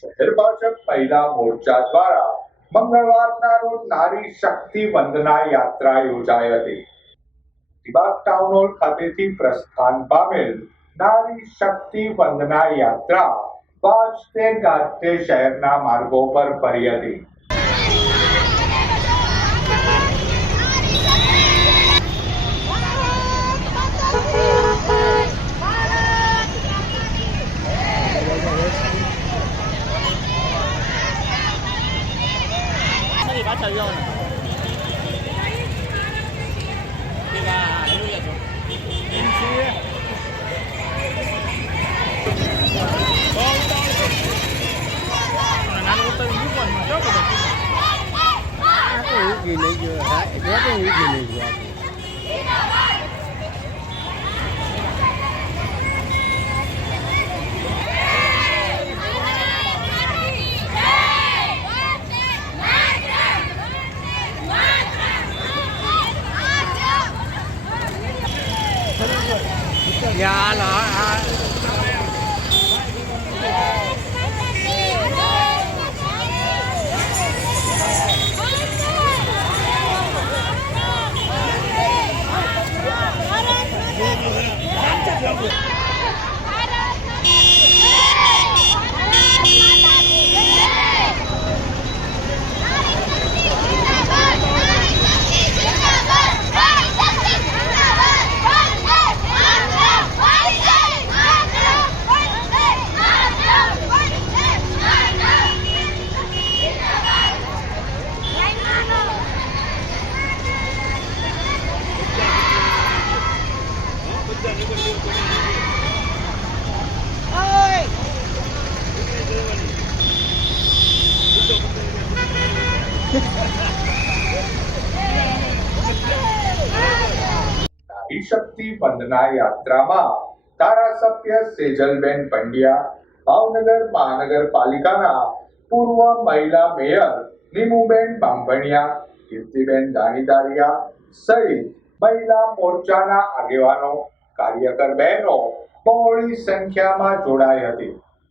શહેર ભાજપ મહિલા મોરચા દ્વારા મંગળવારના રોજ નારી શક્તિ વંદના યાત્રા યોજાઈ હતી. અલીબાગ ટાઉન હોલ ખાતેથી પ્રસ્થાન પામેલ નારી શક્તિ વંદના યાત્રા વાજતે ગાજતે શહેરના માર્ગો પર ફરી હતી. Ya là નારી શક્તિ વંદના યાત્રામાં ધારાસભ્ય સેજલબેન પંડ્યા, ભાવનગર મહાનગરપાલિકાના પૂર્વ મહિલા મેયર નીમુબેન બાંભણિયા, કીર્તિબેન દાણીદારિયા સહિત મહિલા મોરચાના આગેવાનો, કાર્યકર બહેનો બહોળી સંખ્યામાં જોડાઈ હતી.